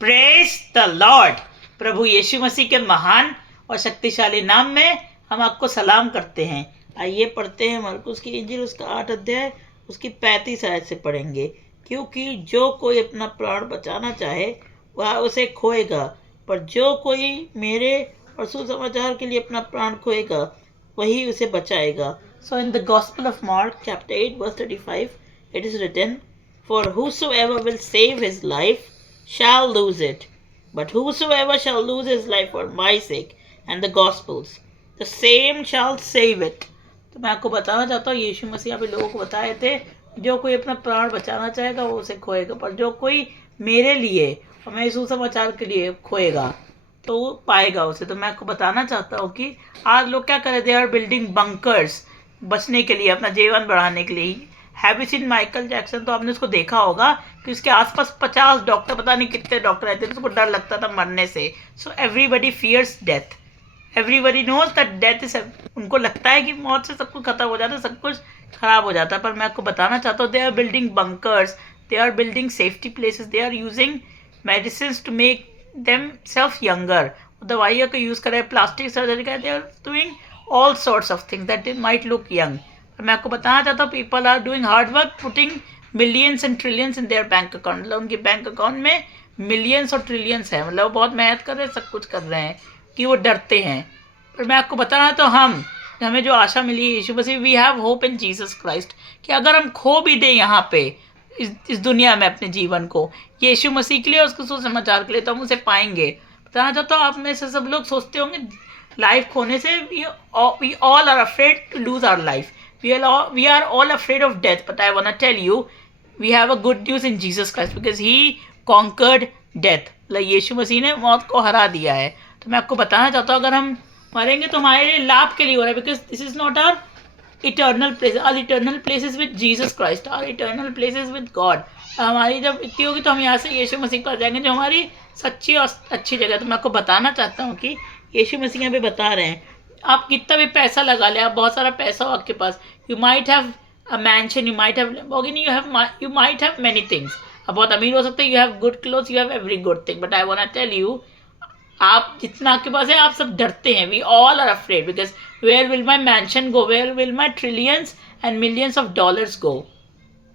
Praise the lord. प्रभु यीशु मसीह के महान और शक्तिशाली नाम में हम आपको सलाम करते हैं। आइए पढ़ते हैं मरकुस की इंजील, उसका 8 अध्याय, उसकी 35 आयत से पढ़ेंगे। क्योंकि जो कोई अपना प्राण बचाना चाहे वह उसे खोएगा, पर जो कोई मेरे और सुसमाचार के लिए अपना प्राण खोएगा वही उसे बचाएगा। So in the gospel of Mark chapter 8 verse 35 it is written, for whosoever will save his life shall lose it, but whosoever shall lose his life for my sake and the gospel's, the same shall save it। तो मैं आपको बताना चाहता हूँ, यीशु मसीह अभी लोगों को बताए थे, जो कोई अपना प्राण बचाना चाहेगा वो उसे खोएगा, पर जो कोई मेरे लिए और मेरे सुसमाचार के लिए खोएगा तो वो पाएगा उसे। तो मैं आपको बताना चाहता हूँ कि आज लोग क्या कर रहे थे, आर बिल्डिंग बंकर्स बचने के लिए, अपना जीवन बढ़ाने के लिए। Have you seen Michael Jackson? तो आपने उसको देखा होगा कि उसके आसपास 50 डॉक्टर, पता नहीं कितने डॉक्टर रहते थे, उसको डर लगता था मरने से। So everybody fears death, everybody knows that death is, उनको लगता है कि मौत से सब कुछ खत्म हो जाता है, सब कुछ खराब हो जाता है। पर मैं आपको बताना चाहता हूँ, they are building bunkers, they are building safety places, they are using medicine to make them self younger. दवाइयों का यूज़ करें, प्लास्टिक सर्जरी का, they are doing all sorts of things that might look young. मैं आपको बताना चाहता हूँ, people are doing hard work, putting millions and trillions in their bank account. मतलब उनके बैंक अकाउंट में मिलियंस और ट्रिलियंस है, मतलब वो बहुत मेहनत कर रहे हैं, सब कुछ कर रहे हैं कि वो डरते हैं। पर मैं आपको बताना तो हमें जो आशा मिली है Yeshu Masih, we have hope in Jesus Christ, कि अगर हम खो भी दें यहाँ पे इस दुनिया में अपने जीवन को यीशु मसीह के लिए और उसके सुसमाचार के लिए, तो हम उसे पाएंगे। बताना चाहता हूँ, आप में से सब लोग सोचते होंगे लाइफ खोने से, we all are afraid to lose our life, we are all afraid of death, but I want to tell you we have a good news in Jesus Christ because he conquered death। मतलब यीशु मसीह ने मौत को हरा दिया है। तो मैं आपको बताना चाहता हूँ, अगर हम मरेंगे तो हमारे लाभ के लिए हो रहा है, because this is not our eternal place, are eternal places with Jesus Christ, are eternal places with God. हमारी जब इतनी होगी तो हम यहाँ से यीशु मसीह पर जाएंगे, जो हमारी सच्ची और अच्छी जगह। तो मैं आपको बताना चाहता हूँ कि यीशु मसीह यहाँ पे बता रहे हैं, आप कितना भी पैसा लगा ले, आप बहुत सारा पैसा हो आपके पास, you might have a mansion, you might have Lamborghini, you might have many things, आप बहुत अमीर हो सकते हैं, you have good clothes, you have every good thing, but I want to tell you, आप जितना आपके पास है आप सब डरते हैं। We all are afraid because where will my mansion go, where will my trillions and millions of dollars go,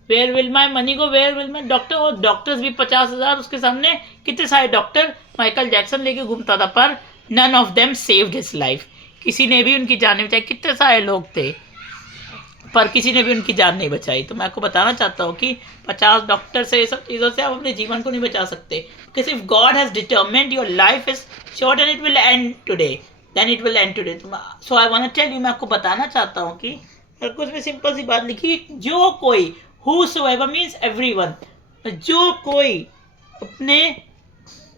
where will my money go, where will my doctor. और डॉक्टर्स भी 50,000 उसके सामने, कितने सारे डॉक्टर माइकल जैक्सन लेके घूमता था, पर none of them saved his life, किसी ने भी उनकी जान नहीं बचाई। कितने सारे लोग थे पर किसी ने भी उनकी जान नहीं बचाई। तो मैं आपको बताना चाहता हूँ कि 50 डॉक्टर से, ये सब चीज़ों से आप अपने जीवन को नहीं बचा सकते, because if God has determined your life is short and it will end today, then it will end today. So I want to tell you, मैं आपको बताना चाहता हूँ कि कुछ भी सिंपल सी बात लिखी, जो कोई, whosoever means everyone, जो कोई अपने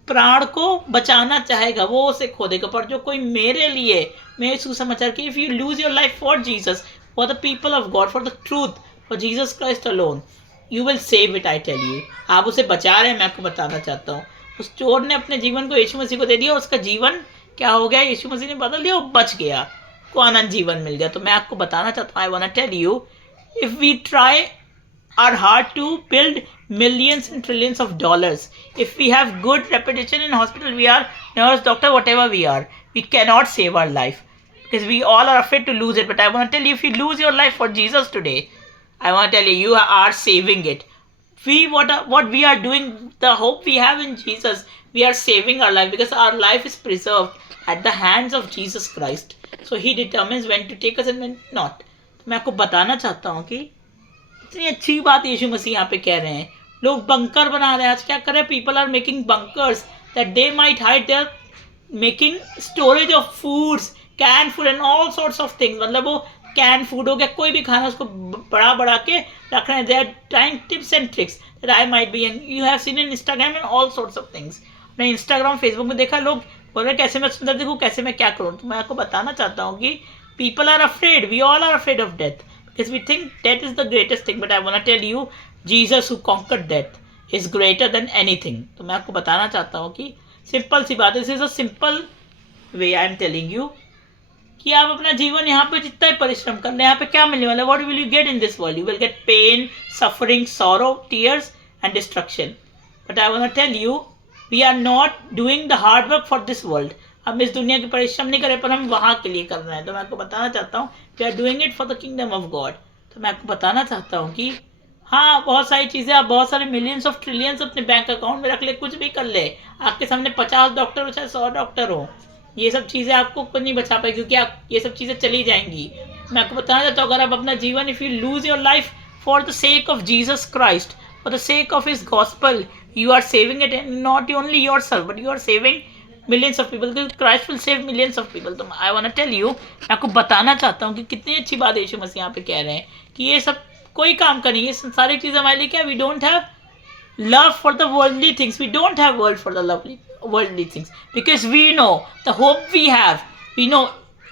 प्राण को बचाना चाहेगा वो उसे खो देगा, पर जो कोई मेरे लिए, मेरे सुसमाचार के, if you lose your life for Jesus, for the people of God, for the truth, for Jesus Christ alone, you will save it. I tell you, आप उसे बचा रहे हैं। मैं आपको बताना चाहता हूँ, उस चोर ने अपने जीवन को यीशु मसीह को दे दिया, उसका जीवन क्या हो गया, यीशु मसीह ने बदल दिया, वो बच गया, को आनंद जीवन मिल गया। तो मैं आपको बताना चाहता हूँ, I want to tell you, if we try are hard to build millions and trillions of dollars, if we have good reputation in hospital, we are nurse, doctor, whatever we are, we cannot save our life because we all are afraid to lose it. But I want to tell you, if you lose your life for Jesus today, I want to tell you, you are saving it. What we are doing, the hope we have in Jesus, we are saving our life because our life is preserved at the hands of Jesus Christ. So he determines when to take us and when not. मैं आपको बताना चाहता हूँ कि इतनी अच्छी बात यीशु मसीह यहाँ पे कह रहे हैं। लोग बंकर बना रहे हैं, आज क्या कर रहे हैं, people are making bunkers that they might hide, they are making storage of foods, can food and all sorts of things. मतलब वो कैन फूड हो गया, कोई भी खाना, उसको बड़ा बड़ा के रख रहे हैं। They are trying tips and tricks that I might be young, you have seen in Instagram and all sorts of things. मैं इंस्टाग्राम फेसबुक में देखा, लोग बोल रहे कैसे मैं सुंदर दिखूँ, कैसे मैं क्या करूँ। तो मैं आपको बताना चाहता हूँ कि people are afraid, we all are afraid of death, because we think death is the greatest thing, but I want to tell you, Jesus who conquered death is greater than anything। तो मैं आपको बताना चाहता हूँ कि simple सी बात है, this is a simple way I am telling you, कि आप अपना जीवन यहाँ पे जितना ही परिश्रम कर ले, यहाँ पे क्या मिलने वाला है, what will you get in this world, you will get pain, suffering, sorrow, tears and destruction. But I want to tell you, we are not doing the hard work for this world. हम इस दुनिया की परिश्रम नहीं करें, पर हम वहाँ के लिए कर रहे हैं। तो मैं आपको बताना चाहता हूँ we are doing it for the kingdom of God. तो मैं आपको बताना चाहता हूँ कि हाँ, बहुत सारी चीज़ें, आप बहुत सारे मिलियंस ऑफ ट्रिलियंस अपने बैंक अकाउंट में रख ले, कुछ भी कर ले, आपके सामने 50 डॉक्टर हो चाहे 100 डॉक्टर हो, ये सब चीज़ें आपको कुछ नहीं बचा पाए, क्योंकि आप ये सब चीज़ें चली जाएंगी। मैं आपको बताना चाहता हूँ, अगर आप अपना जीवन, if you lose your life for the sake of Jesus Christ, for the sake of his gospel, you are saving it, and not only yourself but you are saving millions of people, because Christ will save millions of people। तो I want to tell you, मैं आपको बताना चाहता हूँ कि कितनी अच्छी बात यीशु मसीह यहाँ पे कह रहे हैं कि ये सब कोई काम का नहीं है, ये सारी चीज़ हमारे लिए क्या, we don't have love for the worldly things, we don't have world for the lovely worldly things, because we know the hope we have, we know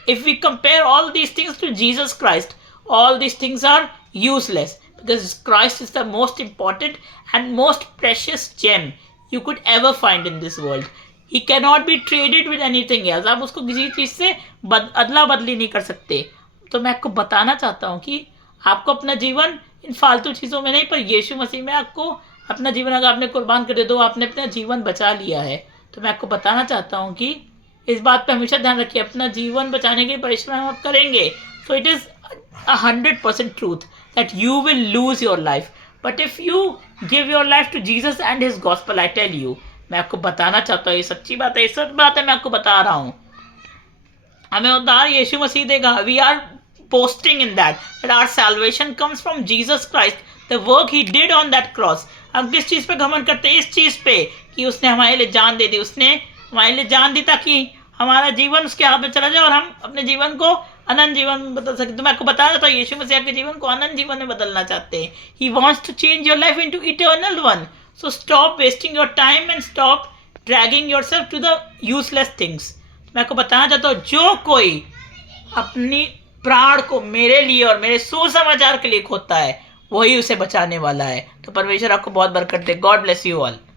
if we compare all these things to Jesus Christ, all these things are useless, because Christ is the most important and most precious gem you could ever find in this world। he cannot be traded with anything else। आप उसको किसी चीज़ से अदला बदली नहीं कर सकते। तो मैं आपको बताना चाहता हूँ कि आपको अपना जीवन इन फालतू चीज़ों में नहीं, पर यीशु मसीह में आपको अपना जीवन अगर आपने कुर्बान कर दे तो आपने अपना जीवन बचा लिया है। तो मैं आपको बताना चाहता हूँ कि इस बात पे हमेशा ध्यान रखिए, अपना जीवन बचाने के परिश्रम आप करेंगे, so it is 100% truth that you will lose your life, but if you give your life to Jesus and his gospel, I tell you, मैं आपको बताना चाहता हूँ, ये सच्ची बात है, ये सच बात है, मैं आपको बता रहा हूँ, हमें उद्धार यीशु मसीह देगा। We are boasting in that our salvation comes from Jesus Christ, the work he did on that cross। हम किस चीज़ पे घमंड करते हैं? इस चीज़ पे कि उसने हमारे लिए जान दे दी, उसने हमारे लिए जान दी ताकि हमारा जीवन उसके हाथ में चला जाए और हम अपने जीवन को अनंत जीवन में बदल सके। तो मैं आपको बताया था, यीशु मसीह के जीवन को अनंत जीवन में बदलना चाहते हैं। He wants to change your life into eternal one. So stop wasting your time and stop dragging yourself to the useless things. मैं आपको बताना चाहता हूँ, जो कोई अपनी प्राण को मेरे लिए और मेरे सुसमाचार के लिए खोता है, वही उसे बचाने वाला है। तो परमेश्वर आपको बहुत बरकत दे। God bless you all.